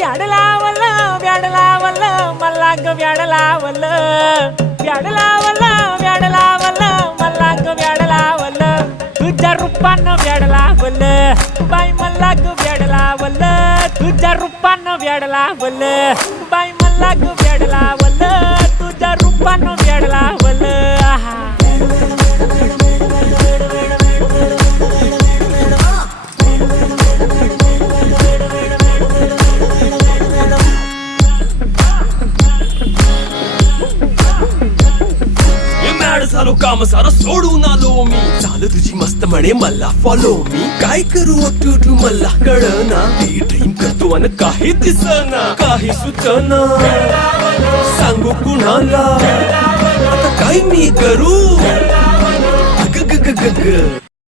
व्याड लावलं व्याड लावलं मला ग व्याड लावलं व्याड लावलं व्याड लावलं मला ग व्याड लावलं तुझ्या रूपानं व्याड लावलं बाई मला ग व्याड लावलं तुझ्या रूपानं व्याड लावलं बाई मला ग व्याड लावलं तुझ्या रूपानं व्याड लावलं झालो काम सारं सोडून आलो मी चाल तुझी मस्त म्हणे मला फॉलो मी काय करू टू मला कळना ती ड्रीम करतो आणि काही दिसना काही सुचना सांगू कुणाला आता काय मी करू ग ग ग ग ग